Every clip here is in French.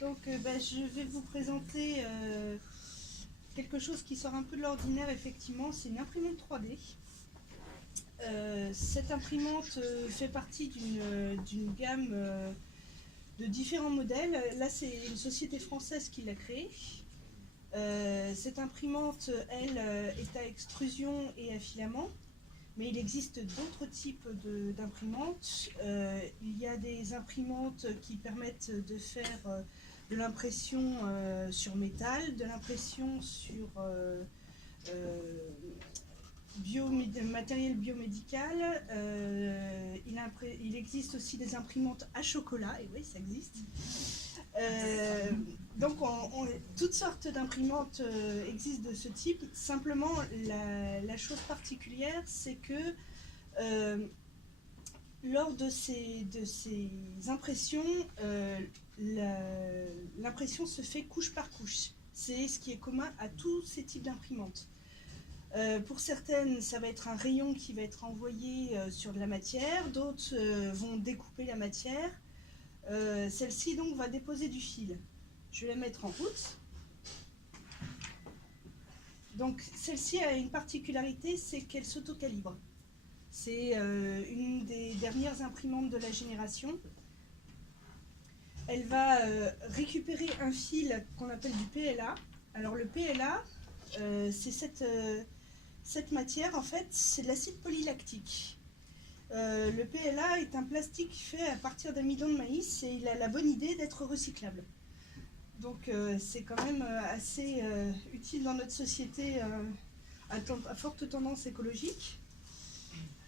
Donc je vais vous présenter quelque chose qui sort un peu de l'ordinaire, effectivement. C'est une imprimante 3D. Cette imprimante fait partie d'une gamme de différents modèles. Là, c'est une société française qui l'a créée. Cette imprimante, elle, est à extrusion et à filament. Mais il existe d'autres types d'imprimantes. Il y a des imprimantes qui permettent de faire de l'impression sur métal, de l'impression sur matériel biomédical. Il existe aussi des imprimantes à chocolat, et oui, ça existe. Donc toutes sortes d'imprimantes existent de ce type. Simplement, la chose particulière, c'est que lors de ces impressions, l'impression se fait couche par couche. C'est ce qui est commun à tous ces types d'imprimantes. Pour certaines, ça va être un rayon qui va être envoyé sur de la matière, d'autres vont découper la matière. Celle-ci donc va déposer du fil. Je vais la mettre en route. Donc celle-ci a une particularité, c'est qu'elle s'auto-calibre. C'est une des dernières imprimantes de la génération. Elle va récupérer un fil qu'on appelle du PLA. Alors le PLA, c'est cette matière, en fait, c'est de l'acide polylactique. Le PLA est un plastique fait à partir d'amidon de maïs et il a la bonne idée d'être recyclable. Donc c'est quand même assez utile dans notre société à forte tendance écologique.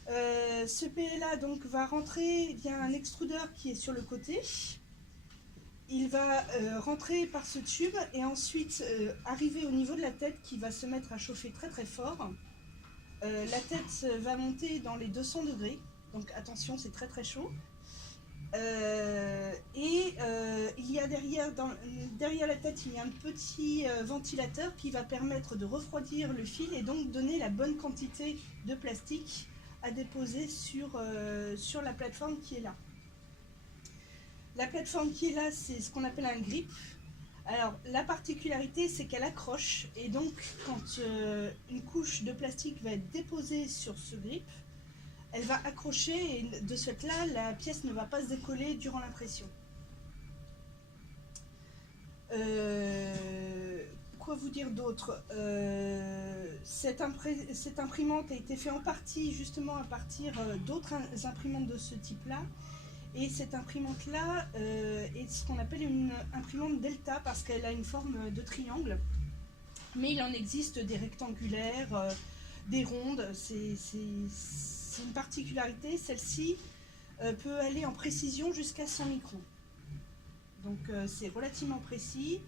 Ce PLA donc va rentrer via un extrudeur qui est sur le côté. Il va rentrer par ce tube et ensuite arriver au niveau de la tête qui va se mettre à chauffer très très fort. La tête va monter dans les 200 degrés, donc attention, c'est très très chaud. Il y a derrière la tête, il y a un petit ventilateur qui va permettre de refroidir le fil et donc donner la bonne quantité de plastique à déposer sur la plateforme qui est là. La plateforme qui est là, c'est ce qu'on appelle un grip. Alors, la particularité, c'est qu'elle accroche, et donc, quand une couche de plastique va être déposée sur ce grip, elle va accrocher, et de ce fait-là, la pièce ne va pas se décoller durant l'impression. Quoi vous dire d'autre? Cette imprimante a été faite en partie, justement, à partir d'autres imprimantes de ce type-là. Et cette imprimante-là est ce qu'on appelle une imprimante delta parce qu'elle a une forme de triangle. Mais il en existe des rectangulaires, des rondes. C'est une particularité. Celle-ci peut aller en précision jusqu'à 100 microns. Donc c'est relativement précis.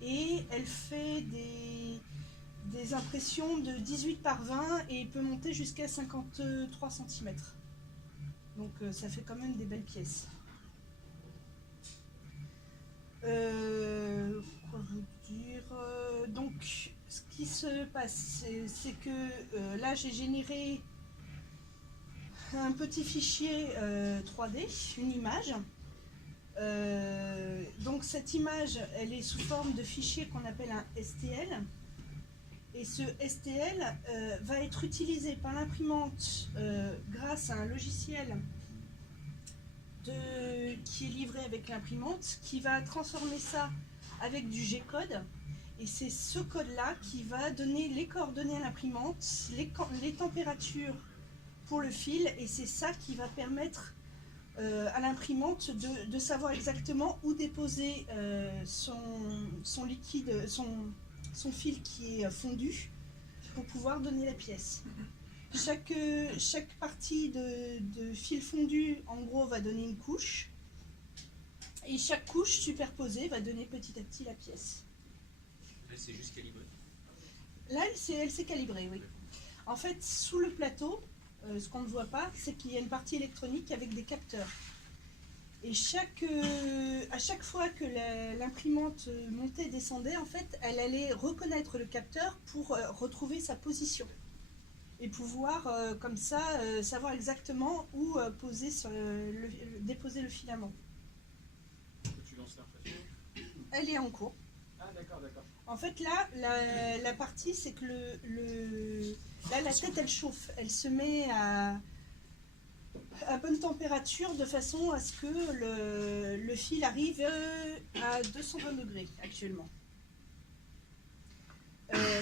Et elle fait des impressions de 18 par 20 et peut monter jusqu'à 53 cm. Donc ça fait quand même des belles pièces. Quoi vous dire? Donc ce qui se passe, c'est que là j'ai généré un petit fichier 3D, une image. Donc cette image, elle est sous forme de fichier qu'on appelle un STL. Et ce STL va être utilisé par l'imprimante grâce à un logiciel qui est livré avec l'imprimante, qui va transformer ça avec du G-code. Et c'est ce code-là qui va donner les coordonnées à l'imprimante, les températures pour le fil, et c'est ça qui va permettre à l'imprimante de savoir exactement où déposer son liquide, son fil qui est fondu pour pouvoir donner la pièce. Chaque partie de fil fondu, en gros, va donner une couche. Et chaque couche superposée va donner petit à petit la pièce. Là, c'est juste calibré. Là, elle s'est calibrée, oui. En fait, sous le plateau, ce qu'on ne voit pas, c'est qu'il y a une partie électronique avec des capteurs. Et à chaque fois que l'imprimante montait et descendait, en fait, elle allait reconnaître le capteur pour retrouver sa position. Et pouvoir, comme ça, savoir exactement où déposer le filament. Tu lances l'impression? elle est en cours. Ah, d'accord, d'accord. En fait, là, la partie, c'est que là, la tête, elle chauffe. Elle se met à bonne température de façon à ce que le fil arrive à 220 degrés actuellement.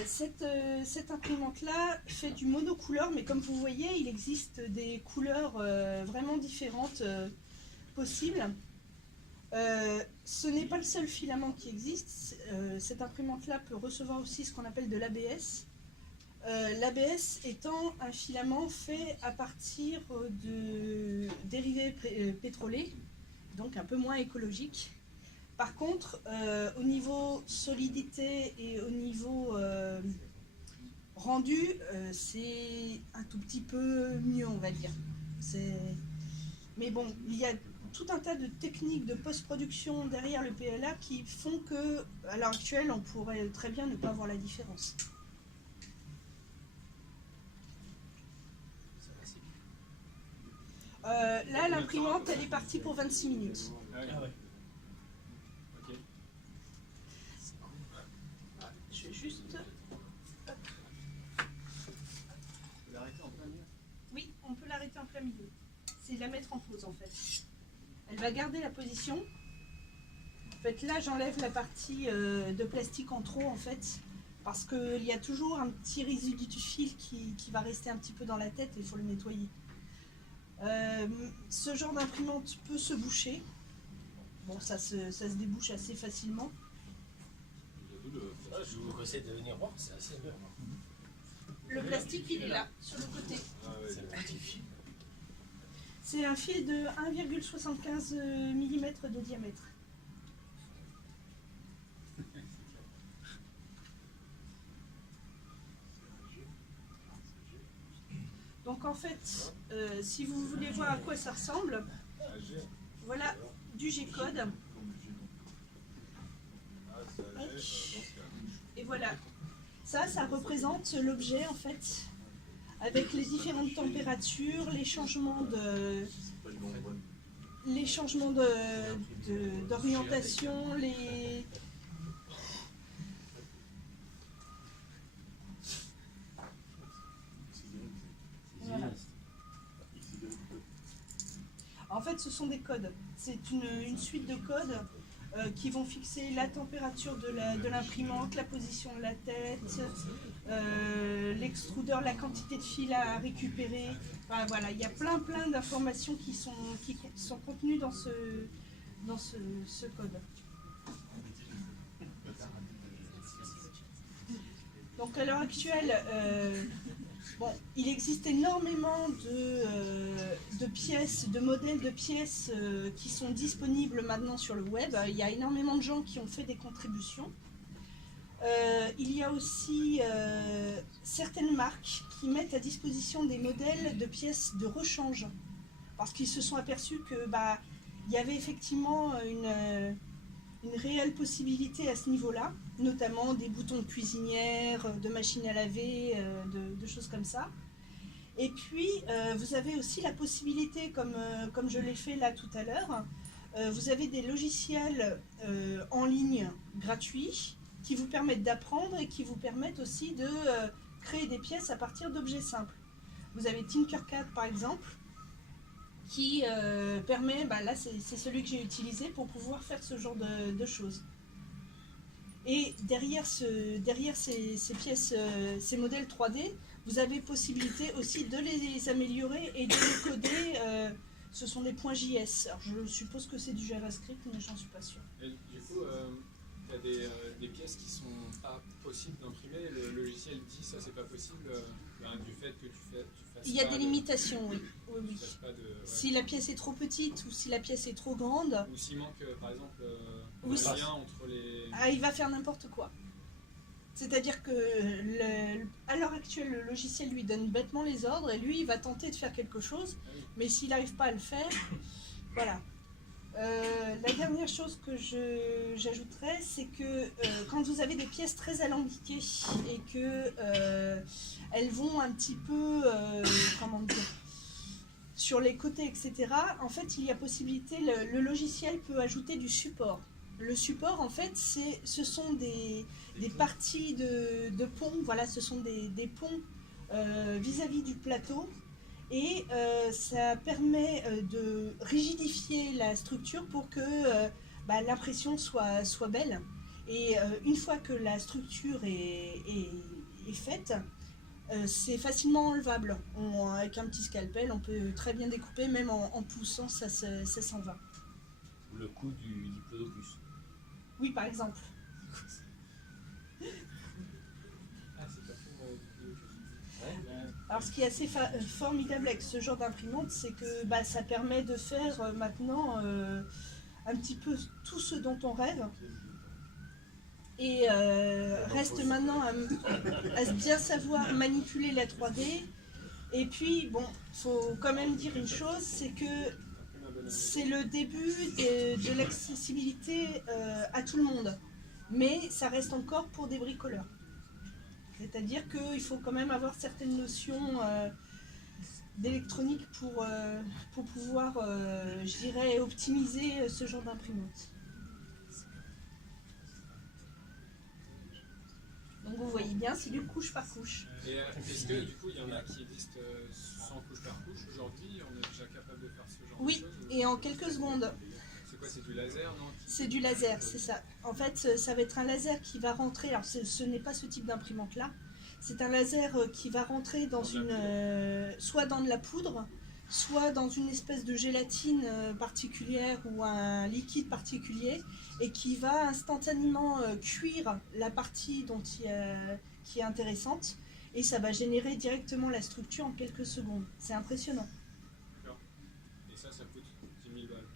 Cette imprimante-là fait du monocouleur, mais comme vous voyez, il existe des couleurs vraiment différentes possibles. Ce n'est pas le seul filament qui existe. Cette imprimante-là peut recevoir aussi ce qu'on appelle de l'ABS. L'ABS étant un filament fait à partir de dérivés pétroliers, donc un peu moins écologique. Par contre, au niveau solidité et au niveau rendu, c'est un tout petit peu mieux, on va dire. Mais bon, il y a tout un tas de techniques de post-production derrière le PLA qui font que, à l'heure actuelle, on pourrait très bien ne pas voir la différence. Là, l'imprimante, elle est partie pour 26 minutes. Ah ouais. Ok. Je vais juste... L'arrêter en plein milieu. Oui, on peut l'arrêter en plein milieu. C'est la mettre en pause, en fait. Elle va garder la position. En fait, là, j'enlève la partie de plastique en trop, en fait, parce qu'il y a toujours un petit résidu du fil qui va rester un petit peu dans la tête et il faut le nettoyer. Ce genre d'imprimante peut se boucher. Bon, ça se débouche assez facilement. Je vous conseille de venir voir, c'est assez bien. Le plastique, il est là, sur le côté. C'est un petit fil. C'est un fil de 1,75 mm de diamètre. Donc en fait, si vous voulez voir à quoi ça ressemble, voilà du G-code. Et voilà, ça représente l'objet en fait, avec les différentes températures, les changements d'orientation, les... Voilà. En fait, ce sont des codes. C'est une suite de codes qui vont fixer la température de l'imprimante, la position de la tête, l'extrudeur, la quantité de fil à récupérer. Enfin, voilà, il y a plein d'informations qui sont contenues dans ce code. Donc à l'heure actuelle, bon, il existe énormément de pièces, de modèles de pièces qui sont disponibles maintenant sur le web. Il y a énormément de gens qui ont fait des contributions. Il y a aussi certaines marques qui mettent à disposition des modèles de pièces de rechange parce qu'ils se sont aperçus que il y avait effectivement une réelle possibilité à ce niveau-là, notamment des boutons de cuisinière, de machine à laver, de choses comme ça. Et puis, vous avez aussi la possibilité, comme je l'ai fait là tout à l'heure, vous avez des logiciels en ligne gratuits qui vous permettent d'apprendre et qui vous permettent aussi de créer des pièces à partir d'objets simples. Vous avez Tinkercad par exemple, qui permet, là c'est celui que j'ai utilisé pour pouvoir faire ce genre de choses. Et derrière ces pièces, ces modèles 3D, vous avez possibilité aussi de les améliorer et de les coder. Ce sont des points JS. Alors je suppose que c'est du JavaScript, mais j'en suis pas sûre. Et du coup, tu as des pièces qui sont pas possibles d'imprimer. Le logiciel dit ça c'est pas possible du fait que tu fasses. Il y a des limitations, oui. Tu fasses pas de, ouais. Si la pièce est trop petite ou si la pièce est trop grande, ou s'il manque par exemple Oui. un lien entre les. il va faire n'importe quoi. C'est-à-dire que à l'heure actuelle, le logiciel lui donne bêtement les ordres et lui, il va tenter de faire quelque chose, Ah oui. mais s'il n'arrive pas à le faire, voilà. La dernière chose que j'ajouterais, c'est que quand vous avez des pièces très alambiquées et que elles vont un petit peu, comment dire, sur les côtés, etc., en fait, il y a possibilité, le logiciel peut ajouter du support. Le support, en fait, ce sont des parties de pont, voilà, ce sont des ponts vis-à-vis du plateau, et ça permet de rigidifier la structure pour que l'impression soit belle. Et une fois que la structure est faite, c'est facilement enlevable. Avec un petit scalpel, on peut très bien découper, même en poussant, ça s'en va. Le coup du diplodocus. Oui, par exemple. Ah, c'est pas fou, Ouais. Alors, ce qui est assez formidable avec ce genre d'imprimante, c'est que ça permet de faire maintenant un petit peu tout ce dont on rêve. Et reste maintenant à bien savoir manipuler la 3D. Et puis, bon, faut quand même dire une chose, c'est que c'est le début de l'accessibilité à tout le monde. Mais ça reste encore pour des bricoleurs. C'est-à-dire qu'il faut quand même avoir certaines notions d'électronique pour pouvoir, je dirais, optimiser ce genre d'imprimante. Donc vous voyez bien, c'est du couche par couche. Et est-ce que du coup il y en a qui existent sans couche par couche aujourd'hui? On est déjà capable de faire ce genre de Oui, choses? et en quelques secondes. C'est quoi, c'est du laser, non? C'est du laser, c'est ça. En fait, ça va être un laser qui va rentrer. Alors, ce n'est pas ce type d'imprimante-là. C'est un laser qui va rentrer dans soit dans de la poudre, soit dans une espèce de gélatine particulière ou un liquide particulier, et qui va instantanément cuire la partie qui est intéressante, et ça va générer directement la structure en quelques secondes. C'est impressionnant. D'accord. Et ça coûte 10 000 balles.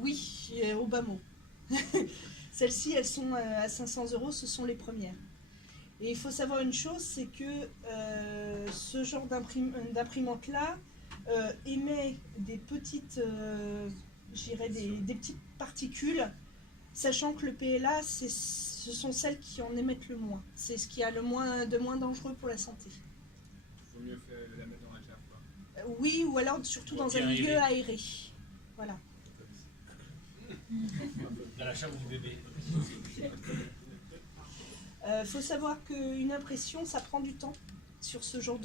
Oui, au bas mot. Celles-ci, elles sont à 500 €, ce sont les premières. Et il faut savoir une chose, c'est que ce genre d'imprimante-là émet des petites, des petites particules, sachant que le PLA, ce sont celles qui en émettent le moins. C'est ce qui a le moins dangereux pour la santé. Il vaut mieux la mettre dans la cave, quoi. Oui, ou alors surtout dans un milieu aéré. Voilà. Dans la chambre du bébé. Faut savoir qu'une impression, ça prend du temps sur ce genre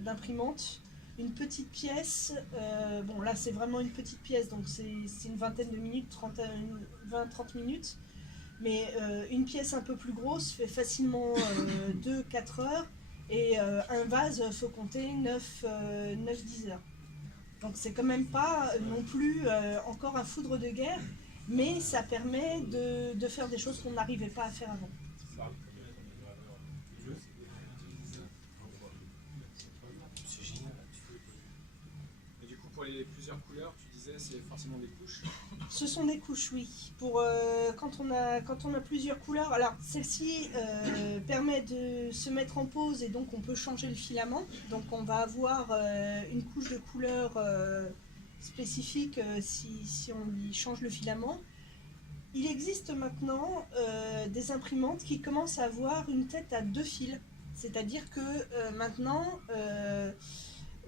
d'imprimante. Une petite pièce, bon là c'est vraiment une petite pièce, donc c'est une vingtaine de minutes, 20-30 minutes. Mais une pièce un peu plus grosse fait facilement 2-4 heures. Et un vase, faut compter 9-10 heures. Donc c'est quand même pas non plus encore un foudre de guerre, mais ça permet de faire des choses qu'on n'arrivait pas à faire avant. C'est génial. Et du coup, pour les plusieurs couleurs, tu disais c'est forcément des couches. Ce sont des couches, oui. Pour quand on a plusieurs couleurs, alors celle-ci permet de se mettre en pause et donc on peut changer le filament. Donc on va avoir une couche de couleur spécifique si on lui change le filament. Il existe maintenant des imprimantes qui commencent à avoir une tête à 2 fils. C'est-à-dire que maintenant,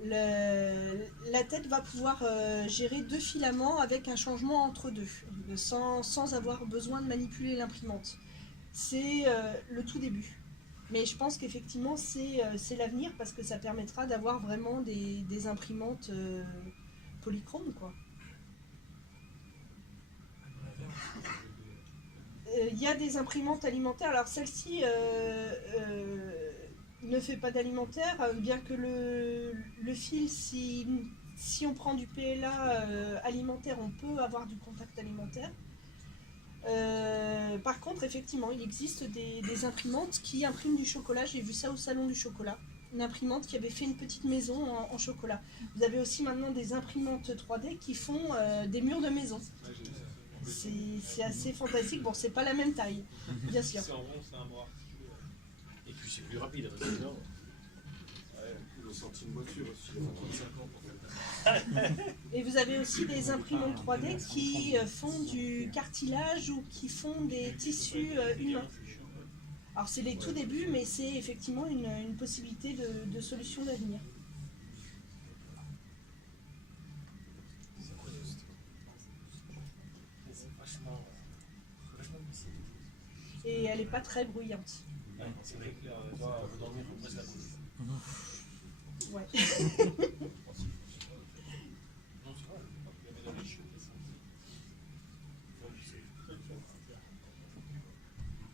la tête va pouvoir gérer 2 filaments avec un changement entre deux, sans avoir besoin de manipuler l'imprimante. C'est le tout début. Mais je pense qu'effectivement, c'est l'avenir parce que ça permettra d'avoir vraiment des imprimantes polychromes, quoi. Il y a des imprimantes alimentaires. Alors celle-ci ne fait pas d'alimentaire, bien que le fil, si on prend du PLA alimentaire, on peut avoir du contact alimentaire. Par contre, effectivement, il existe des imprimantes qui impriment du chocolat. J'ai vu ça au salon du chocolat. Une imprimante qui avait fait une petite maison en chocolat. Vous avez aussi maintenant des imprimantes 3D qui font des murs de maison. Ouais, j'ai vu ça. C'est assez fantastique. Bon, c'est pas la même taille, bien sûr. C'est en rond, c'est un bras. Et puis c'est plus rapide, parce que non. Ils ont sorti une voiture aussi, il y a 35 ans pour faire ça. Et vous avez aussi des imprimantes 3D qui font du cartilage ou qui font des tissus humains. Alors c'est les tout débuts, mais c'est effectivement une possibilité de solution d'avenir. C'est vachement Franchement, complètement imbécile. Et elle n'est pas très bruyante. Ouais, c'est vrai que toi, vous dormir presque à côté. Ouais. Non, c'est vrai, je la mets dans les cheveux, ça. Non, je sais.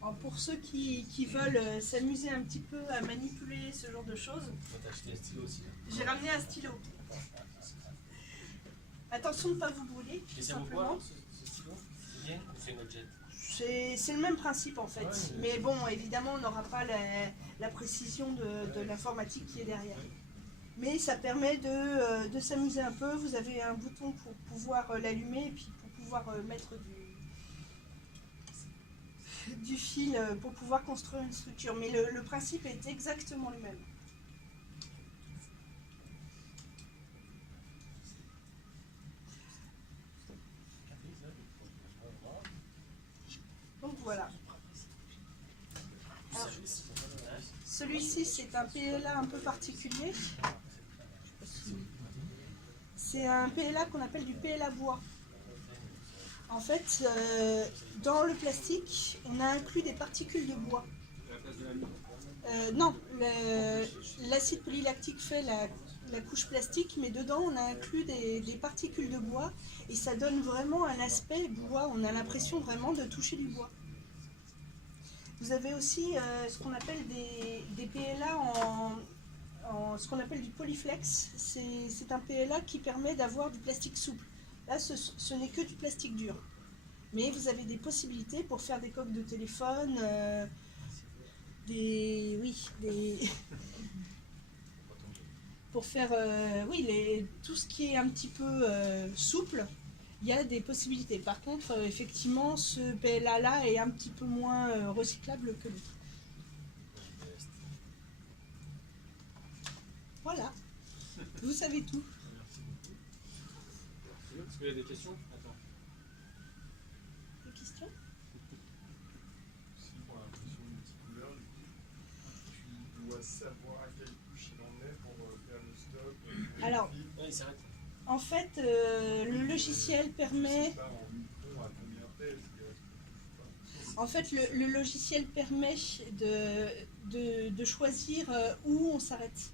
Alors, pour ceux qui veulent s'amuser un petit peu à manipuler ce genre de choses, Toi, t'as acheté un stylo aussi, là. j'ai ramené un stylo. Attention de ne pas vous brûler, Et tout ça vaut quoi, simplement. alors, ce stylo? C'est bien ou c'est notre jet? C'est le même principe en fait. Ouais, Mais bon, évidemment, on n'aura pas la précision de l'informatique qui est derrière. Mais ça permet de s'amuser un peu. Vous avez un bouton pour pouvoir l'allumer et puis pour pouvoir mettre du fil pour pouvoir construire une structure. Mais le principe est exactement le même. Donc voilà. Alors, celui-ci, c'est un PLA un peu particulier. C'est un PLA qu'on appelle du PLA bois. En fait, dans le plastique, on a inclus des particules de bois. À la place de la mine. Non, l'acide polylactique fait la couche plastique, mais dedans on a inclus des particules de bois et ça donne vraiment un aspect bois. On a l'impression vraiment de toucher du bois. Vous avez aussi ce qu'on appelle des PLA en ce qu'on appelle du polyflex. C'est un PLA qui permet d'avoir du plastique souple. Là, ce n'est que du plastique dur. Mais vous avez des possibilités pour faire des coques de téléphone, pour faire tout ce qui est un petit peu souple, il y a des possibilités. Par contre, effectivement, ce PLA-là est un petit peu moins recyclable que l'autre. Voilà, vous savez tout. Est-ce qu'il y a des questions? Attends. Des questions? Si pour l'impression multicouleur, du coup, tu dois savoir à quelle couche il en est pour faire le stop. Alors, Ouais, il s'arrête. en fait, le logiciel permet... Je sais pas en micron à combien t'es, parce que, je sais pas. En fait, le logiciel permet de choisir où on s'arrête.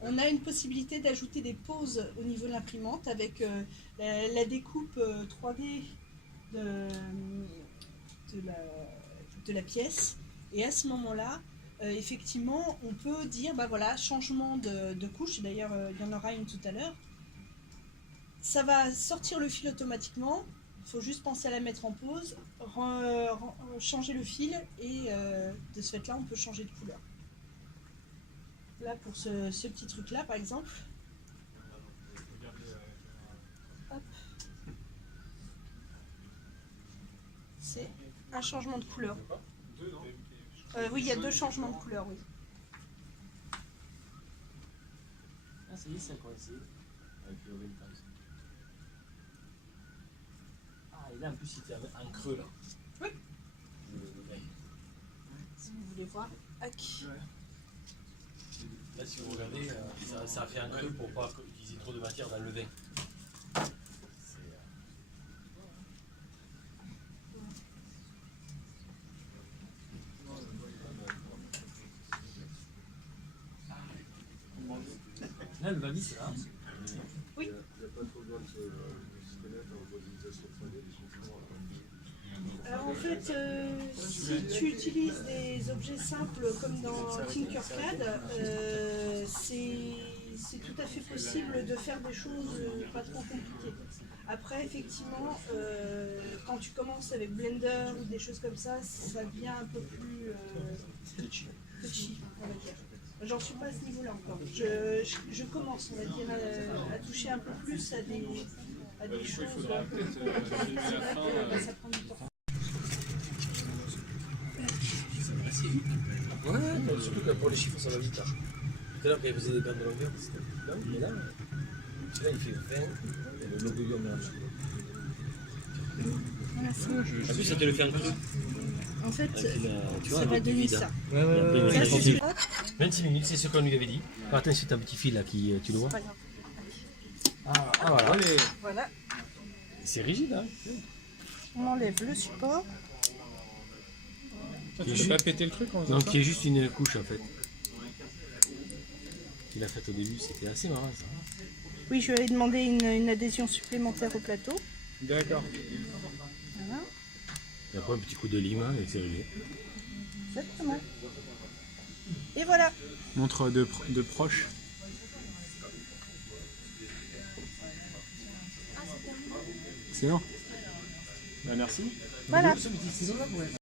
On a une possibilité d'ajouter des pauses au niveau de l'imprimante avec la découpe 3D de la pièce. Et à ce moment-là, effectivement, on peut dire, bah voilà, changement de couche. D'ailleurs, il y en aura une tout à l'heure. Ça va sortir le fil automatiquement. Il faut juste penser à la mettre en pause, changer le fil et de ce fait-là, on peut changer de couleur. Là, pour ce petit truc-là, par exemple, hop, c'est un changement de couleur. Deux, non? Oui, il y a deux changements de couleur, oui. Ah, ça y est, c'est encore essayé. Avec le Real Times. Ah, et là, en plus, il était en creux, là. Oui. Le mec. Si vous voulez voir, hack. Là, si vous regardez, ça a fait un creux pour pas utiliser trop de matière dans le vin. Là, le Vavis, là. Oui. Il n'y a pas trop besoin de se connaître en modélisation 3D, des changements. Alors en fait, si tu utilises des objets simples comme dans Tinkercad, c'est tout à fait possible de faire des choses pas trop compliquées. Après, effectivement, quand tu commences avec Blender ou des choses comme ça devient un peu plus touchy, on va dire. J'en suis pas à ce niveau-là encore. Je commence, on va dire, à toucher un peu plus à des choses. Il faudra peut-être arriver à la fin. Ça prend du temps. Ouais, surtout que pour les chiffres, ça va vite. Hein. Tout à l'heure, quand il faisait des bandes de longueur, c'était là, mais là, celui-là, il fait 20, et le logo vient de là. En plus, ça te le fait en creux. En fait, Tu vois, ça va avec du donner vide, ça. hein. Ouais, ouais, Et après, ouais. Ça, il c'est y a 26 minutes, c'est ce qu'on lui avait dit. Attends, c'est un petit fil là qui, tu le vois? pas grave. Ah voilà. Voilà. C'est rigide, hein? On enlève le support. Tu peux pas péter le truc en faisant Donc ça il y a juste une couche en fait. Qu'il a faite au début, c'était assez marrant ça. Oui, je vais demander une adhésion supplémentaire au plateau. D'accord. Voilà, Et après un petit coup de lime et c'est réglé. exactement. Et voilà. Montre de proche. C'est bon. Bah merci. Voilà.